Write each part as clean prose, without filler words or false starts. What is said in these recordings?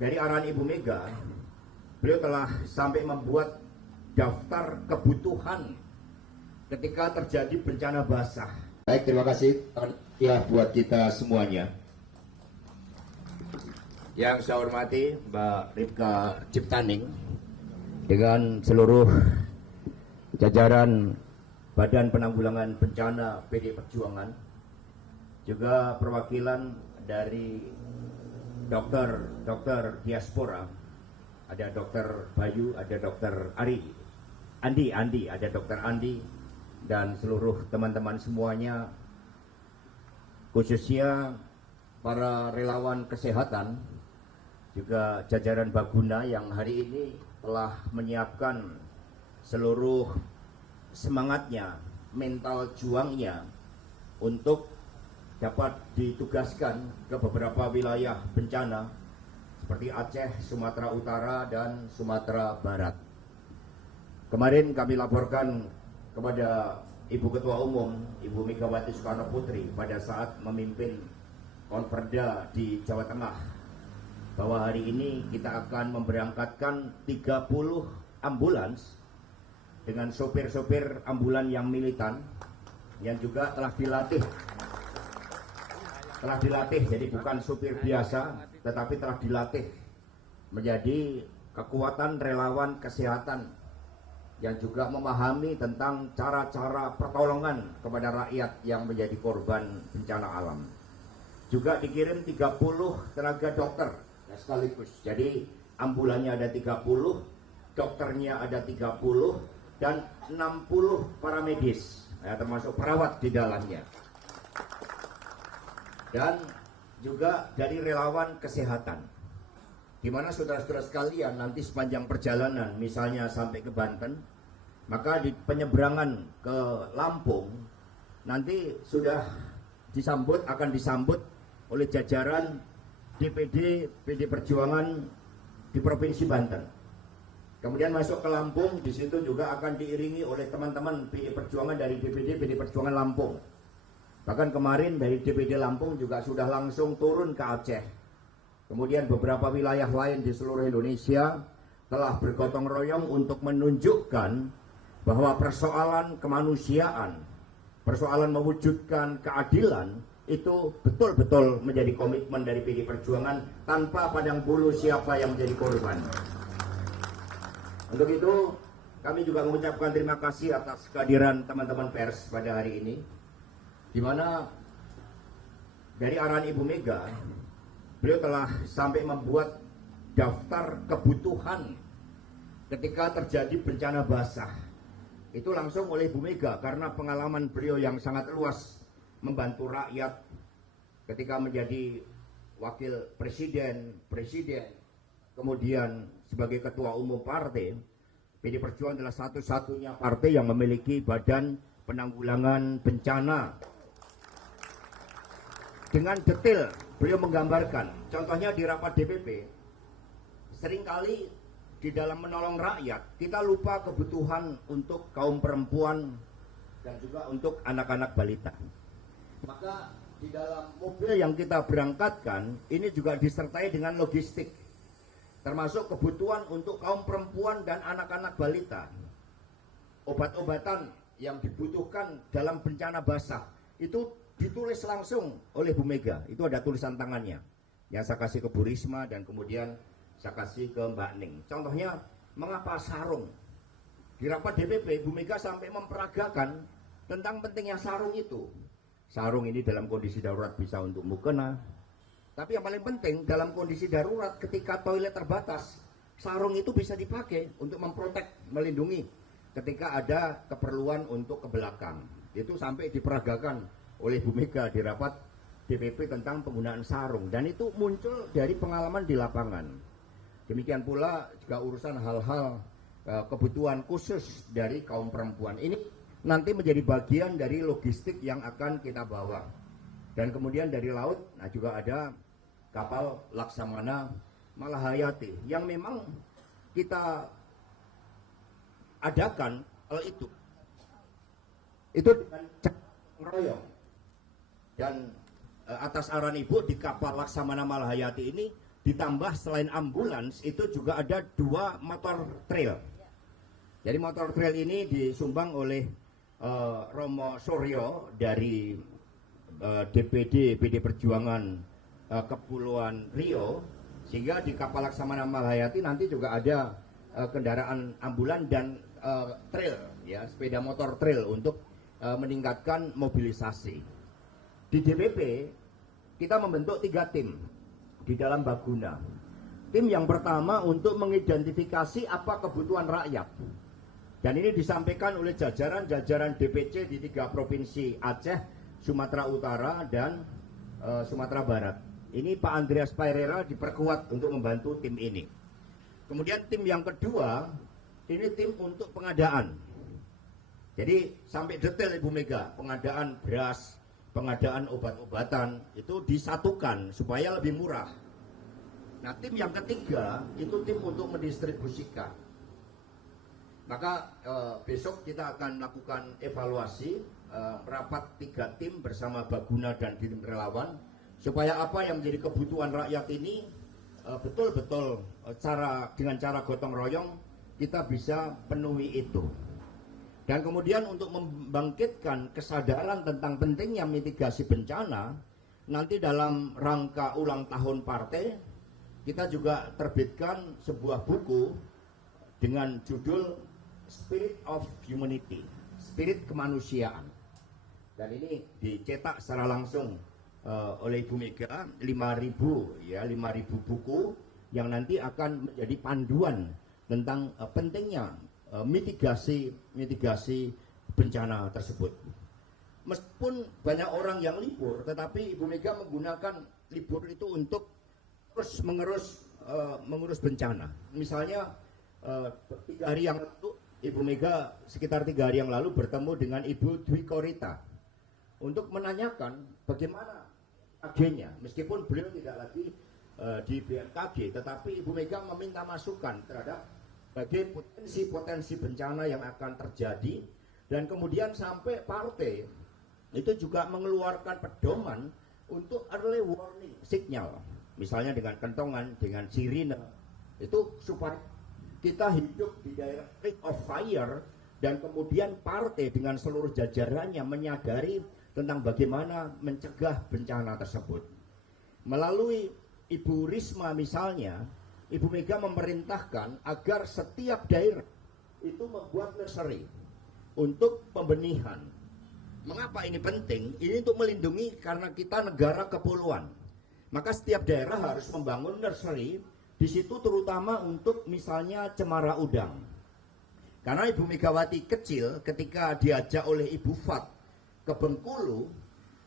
dari arahan Ibu Mega, beliau telah sampai membuat daftar kebutuhan ketika terjadi bencana basah. Baik, terima kasih ya buat kita semuanya. Yang saya hormati Mbak Ripka Ciptaning dengan seluruh jajaran Badan Penanggulangan Bencana PD Perjuangan, juga perwakilan dari dokter diaspora, ada Dokter Bayu, ada Dokter Andi, ada Dokter Andi, dan seluruh teman-teman semuanya, khususnya para relawan kesehatan, juga jajaran Baguna yang hari ini telah menyiapkan seluruh semangatnya, mental juangnya untuk dapat ditugaskan ke beberapa wilayah bencana seperti Aceh, Sumatera Utara, dan Sumatera Barat. Kemarin kami laporkan kepada Ibu Ketua Umum, Ibu Megawati Soekarno Putri pada saat memimpin Konperda di Jawa Tengah, bahwa hari ini kita akan memberangkatkan 30 ambulans dengan sopir-sopir ambulan yang militan, yang juga telah dilatih, jadi bukan supir biasa, tetapi telah dilatih menjadi kekuatan relawan kesehatan yang juga memahami tentang cara-cara pertolongan kepada rakyat yang menjadi korban bencana alam. Juga dikirim 30 tenaga dokter sekaligus. Jadi ambulannya ada 30, dokternya ada 30, dan 60 paramedis, ya, termasuk perawat di dalamnya. Dan juga dari relawan kesehatan, di mana saudara-saudara sekalian nanti sepanjang perjalanan, misalnya sampai ke Banten, maka di penyeberangan ke Lampung nanti sudah akan disambut oleh jajaran DPD PD Perjuangan di Provinsi Banten. Kemudian masuk ke Lampung, di situ juga akan diiringi oleh teman-teman PD Perjuangan dari DPD PD Perjuangan Lampung. Bahkan kemarin dari DPD Lampung juga sudah langsung turun ke Aceh. Kemudian beberapa wilayah lain di seluruh Indonesia telah bergotong royong untuk menunjukkan bahwa persoalan kemanusiaan, persoalan mewujudkan keadilan, itu betul-betul menjadi komitmen dari PD Perjuangan tanpa pandang bulu siapa yang menjadi korban. Untuk itu, kami juga mengucapkan terima kasih atas kehadiran teman-teman pers pada hari ini, di mana dari arahan Ibu Mega, beliau telah sampai membuat daftar kebutuhan ketika terjadi bencana basah. Itu langsung oleh Ibu Mega karena pengalaman beliau yang sangat luas membantu rakyat ketika menjadi wakil presiden, kemudian sebagai ketua umum partai. PD Perjuangan adalah satu-satunya partai yang memiliki badan penanggulangan bencana. Dengan detail beliau menggambarkan, contohnya di rapat DPP, seringkali di dalam menolong rakyat kita lupa kebutuhan untuk kaum perempuan dan juga untuk anak-anak balita. Maka di dalam mobil yang kita berangkatkan ini juga disertai dengan logistik, termasuk kebutuhan untuk kaum perempuan dan anak-anak balita. Obat-obatan yang dibutuhkan dalam bencana basah itu ditulis langsung oleh Bu Mega. Itu ada tulisan tangannya yang saya kasih ke Bu Risma dan kemudian saya kasih ke Mbak Ning. Contohnya, mengapa sarung? Di rapat DPP, Bu Mega sampai memperagakan tentang pentingnya sarung itu. Sarung ini dalam kondisi darurat bisa untuk mukena. Tapi yang paling penting, dalam kondisi darurat ketika toilet terbatas, sarung itu bisa dipakai untuk memprotek, melindungi ketika ada keperluan untuk ke belakang. Itu sampai diperagakan oleh Bu Mega di rapat DPP tentang penggunaan sarung. Dan itu muncul dari pengalaman di lapangan. Demikian pula juga urusan hal-hal kebutuhan khusus dari kaum perempuan. Ini nanti menjadi bagian dari logistik yang akan kita bawa. Dan kemudian dari laut, nah juga ada kapal Laksamana Malahayati yang memang kita adakan itu dengan royong. Dan atas arahan Ibu di kapal Laksamana Malahayati ini ditambah selain ambulans itu juga ada 2 motor trail. Jadi motor trail ini disumbang oleh Romo Suryo dari DPD PD Perjuangan Kepulauan Riau, sehingga di kapal Laksamana Malahayati nanti juga ada kendaraan ambulan dan trail, ya, sepeda motor trail untuk meningkatkan mobilisasi. Di DPP kita membentuk 3 tim di dalam Baguna. Tim yang pertama untuk mengidentifikasi apa kebutuhan rakyat. Dan ini disampaikan oleh jajaran-jajaran DPC di 3 provinsi Aceh, Sumatera Utara, dan Sumatera Barat. Ini Pak Andreas Pereira diperkuat untuk membantu tim ini. Kemudian tim yang kedua, ini tim untuk pengadaan. Jadi sampai detail Ibu Mega, pengadaan beras, pengadaan obat-obatan, itu disatukan supaya lebih murah. Nah, tim yang ketiga, itu tim untuk mendistribusikan. Maka besok kita akan melakukan evaluasi rapat 3 tim bersama Baguna dan tim relawan, supaya apa yang menjadi kebutuhan rakyat ini betul-betul dengan cara gotong royong kita bisa penuhi itu. Dan kemudian untuk membangkitkan kesadaran tentang pentingnya mitigasi bencana, nanti dalam rangka ulang tahun partai kita juga terbitkan sebuah buku dengan judul Spirit of Humanity, spirit kemanusiaan. Dan ini dicetak secara langsung oleh Ibu Mega, 5.000 buku yang nanti akan menjadi panduan tentang pentingnya mitigasi bencana tersebut. Meskipun banyak orang yang libur, tetapi Ibu Mega menggunakan libur itu untuk terus mengurus bencana. Misalnya 3 hari yang lalu Ibu Mega sekitar 3 hari yang lalu bertemu dengan Ibu Dwi Korita untuk menanyakan bagaimana agennya, meskipun beliau tidak lagi di BMKG, tetapi Ibu Mega meminta masukan terhadap bagaimana potensi-potensi bencana yang akan terjadi, dan kemudian sampai partai itu juga mengeluarkan pedoman untuk early warning signal, misalnya dengan kentongan, dengan sirine, itu supaya kita hidup di daerah ring of fire, dan kemudian partai dengan seluruh jajarannya menyadari tentang bagaimana mencegah bencana tersebut. Melalui Ibu Risma misalnya, Ibu Mega memerintahkan agar setiap daerah itu membuat nursery untuk pembenihan. Mengapa ini penting? Ini untuk melindungi, karena kita negara kepulauan. Maka setiap daerah harus membangun nursery di situ, terutama untuk misalnya cemara udang. Karena Ibu Megawati kecil ketika diajak oleh Ibu Fat ke Bengkulu,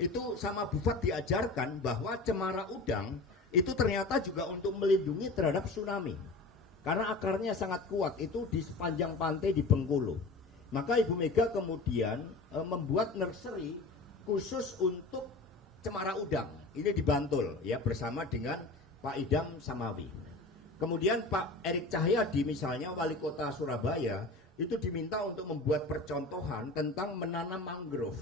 itu sama Bu Fat diajarkan bahwa cemara udang itu ternyata juga untuk melindungi terhadap tsunami. Karena akarnya sangat kuat itu di sepanjang pantai di Bengkulu. Maka Ibu Mega kemudian membuat nursery khusus untuk cemara udang. Ini di Bantul ya, bersama dengan Pak Idam Samawi. Kemudian Pak Erik Cahyadi misalnya, wali kota Surabaya, itu diminta untuk membuat percontohan tentang menanam mangrove.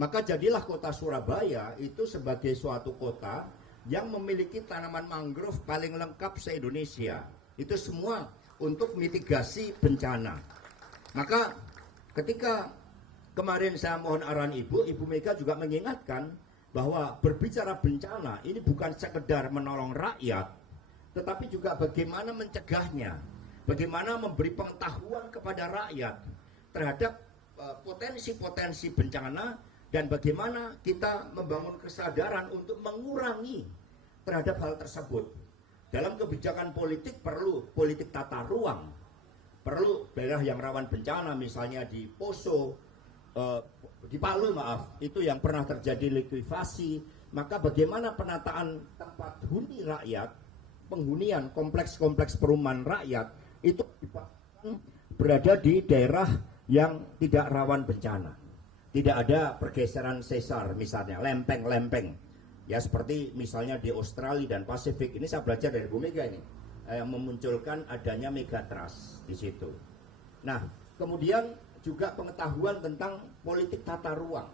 Maka jadilah kota Surabaya itu sebagai suatu kota yang memiliki tanaman mangrove paling lengkap se-Indonesia. Itu semua untuk mitigasi bencana. Maka ketika kemarin saya mohon arahan Ibu Mega juga mengingatkan bahwa berbicara bencana ini bukan sekedar menolong rakyat, tetapi juga bagaimana mencegahnya, bagaimana memberi pengetahuan kepada rakyat terhadap potensi-potensi bencana, dan bagaimana kita membangun kesadaran untuk mengurangi terhadap hal tersebut. Dalam kebijakan politik perlu politik tata ruang, perlu daerah yang rawan bencana, misalnya di Poso, di Palu itu yang pernah terjadi likuifasi, maka bagaimana penataan tempat huni rakyat, penghunian kompleks-kompleks perumahan rakyat itu berada di daerah yang tidak rawan bencana. Tidak ada pergeseran sesar misalnya, lempeng-lempeng. Ya seperti misalnya di Australia dan Pasifik, ini saya belajar dari Bu Mega ini, yang memunculkan adanya megatrust di situ. Nah, kemudian juga pengetahuan tentang politik tata ruang,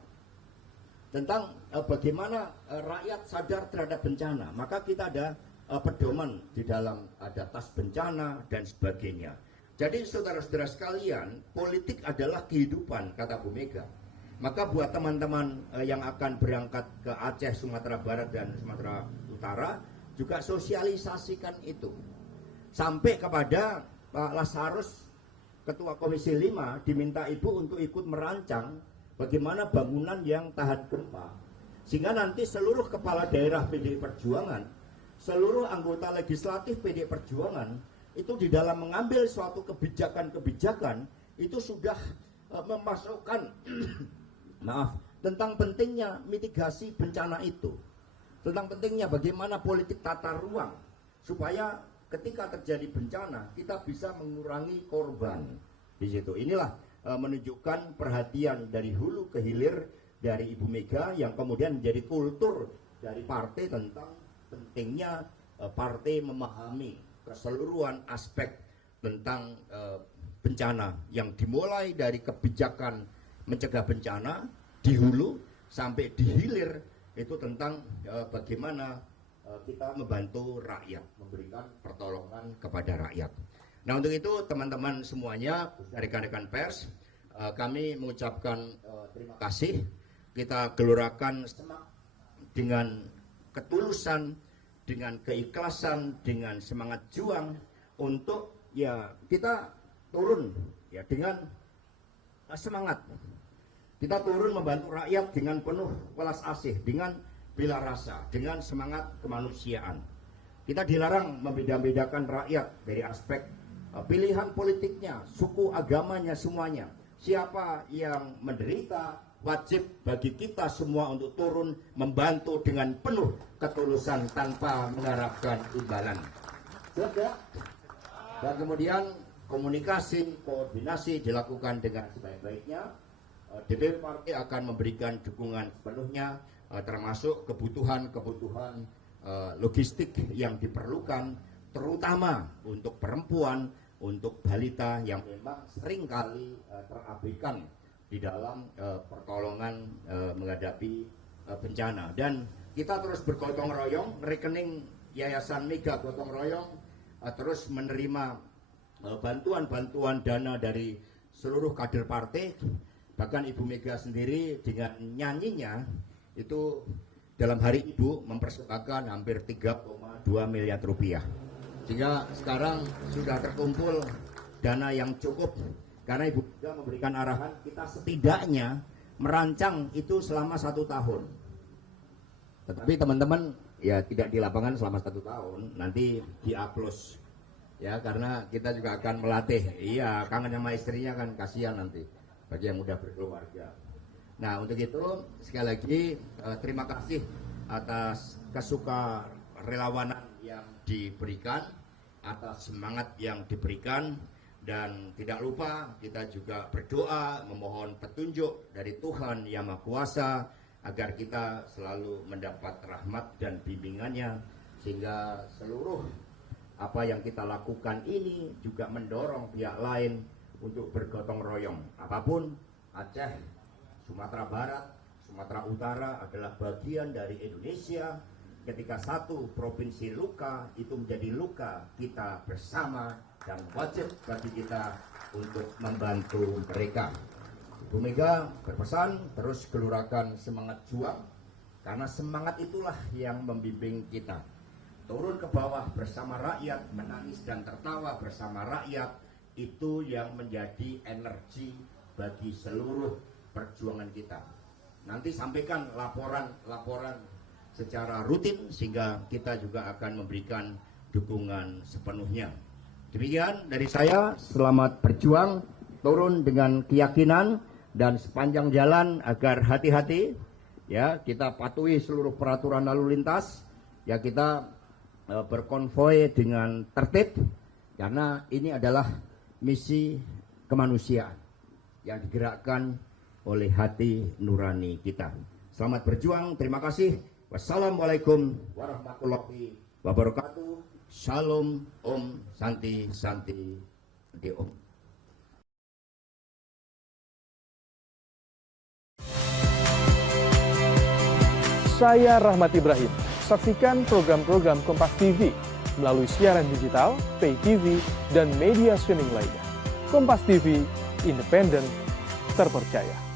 tentang bagaimana rakyat sadar terhadap bencana. Maka kita ada pedoman di dalam ada tas bencana dan sebagainya. Jadi saudara-saudara sekalian, politik adalah kehidupan, kata Bu Mega. Maka buat teman-teman yang akan berangkat ke Aceh, Sumatera Barat dan Sumatera Utara, juga sosialisasikan itu. Sampai kepada Pak Lasarus, Ketua Komisi 5, diminta Ibu untuk ikut merancang bagaimana bangunan yang tahan gempa. Sehingga nanti seluruh kepala daerah PDI Perjuangan, seluruh anggota legislatif PDI Perjuangan, itu di dalam mengambil suatu kebijakan-kebijakan, itu sudah memasukkan, tentang pentingnya mitigasi bencana itu. Tentang pentingnya bagaimana politik tata ruang, supaya ketika terjadi bencana, kita bisa mengurangi korban. Di situ, inilah menunjukkan perhatian dari hulu ke hilir dari Ibu Mega, yang kemudian menjadi kultur dari partai tentang pentingnya partai memahami keseluruhan aspek tentang bencana, yang dimulai dari kebijakan mencegah bencana di hulu sampai di hilir, itu tentang bagaimana kita membantu rakyat, memberikan pertolongan kepada rakyat. Nah, untuk itu teman-teman semuanya, rekan-rekan pers, kami mengucapkan terima kasih. Kita gelorakan dengan ketulusan, dengan keikhlasan, dengan semangat juang untuk kita turun dengan semangat. Kita turun membantu rakyat dengan penuh welas asih, dengan bela rasa, dengan semangat kemanusiaan. Kita dilarang membeda-bedakan rakyat dari aspek pilihan politiknya, suku, agamanya, semuanya. Siapa yang menderita, wajib bagi kita semua untuk turun membantu dengan penuh ketulusan tanpa mengharapkan imbalan. Dan kemudian komunikasi, koordinasi dilakukan dengan sebaik-baiknya. DPP Partai akan memberikan dukungan sepenuhnya, termasuk kebutuhan-kebutuhan logistik yang diperlukan, terutama untuk perempuan, untuk balita yang memang seringkali terabaikan di dalam pertolongan menghadapi bencana. Dan kita terus bergotong royong, rekening Yayasan Mega Gotong Royong terus menerima bantuan-bantuan dana dari seluruh kader partai. Bahkan Ibu Mega sendiri dengan nyanyinya itu dalam Hari Ibu mempersembahkan hampir 3,2 miliar rupiah. Sehingga sekarang sudah terkumpul dana yang cukup, karena Ibu Mega memberikan arahan kita setidaknya merancang itu selama 1 tahun. Tetapi teman-teman tidak di lapangan selama 1 tahun, nanti di-upload karena kita juga akan melatih. Kangen sama istrinya kan, kasihan nanti bagi yang mudah berkeluarga. Nah, untuk itu sekali lagi terima kasih atas kesukarelawanan yang diberikan, atas semangat yang diberikan, dan tidak lupa kita juga berdoa memohon petunjuk dari Tuhan Yang Maha Kuasa agar kita selalu mendapat rahmat dan bimbingannya, sehingga seluruh apa yang kita lakukan ini juga mendorong pihak lain untuk bergotong royong. Apapun, Aceh, Sumatera Barat, Sumatera Utara adalah bagian dari Indonesia. Ketika satu provinsi luka, itu menjadi luka kita bersama, dan wajib bagi kita untuk membantu mereka. Ibu Mega berpesan terus gelurakan semangat juang, karena semangat itulah yang membimbing kita. Turun ke bawah bersama rakyat, menangis dan tertawa bersama rakyat, itu yang menjadi energi bagi seluruh perjuangan kita. Nanti sampaikan laporan secara rutin, sehingga kita juga akan memberikan dukungan sepenuhnya. Demikian dari saya, selamat berjuang, turun dengan keyakinan, dan sepanjang jalan agar hati-hati, kita patuhi seluruh peraturan lalu lintas, kita berkonvoy dengan tertib, karena ini adalah misi kemanusiaan yang digerakkan oleh hati nurani kita. Selamat berjuang, terima kasih. Wassalamualaikum warahmatullahi wabarakatuh. Shalom, Om, Santi, Santi, Santi Om. Saya Rahmat Ibrahim. saksikan program-program Kompas TV melalui siaran digital, pay TV, dan media streaming lainnya. Kompas TV, independen, terpercaya.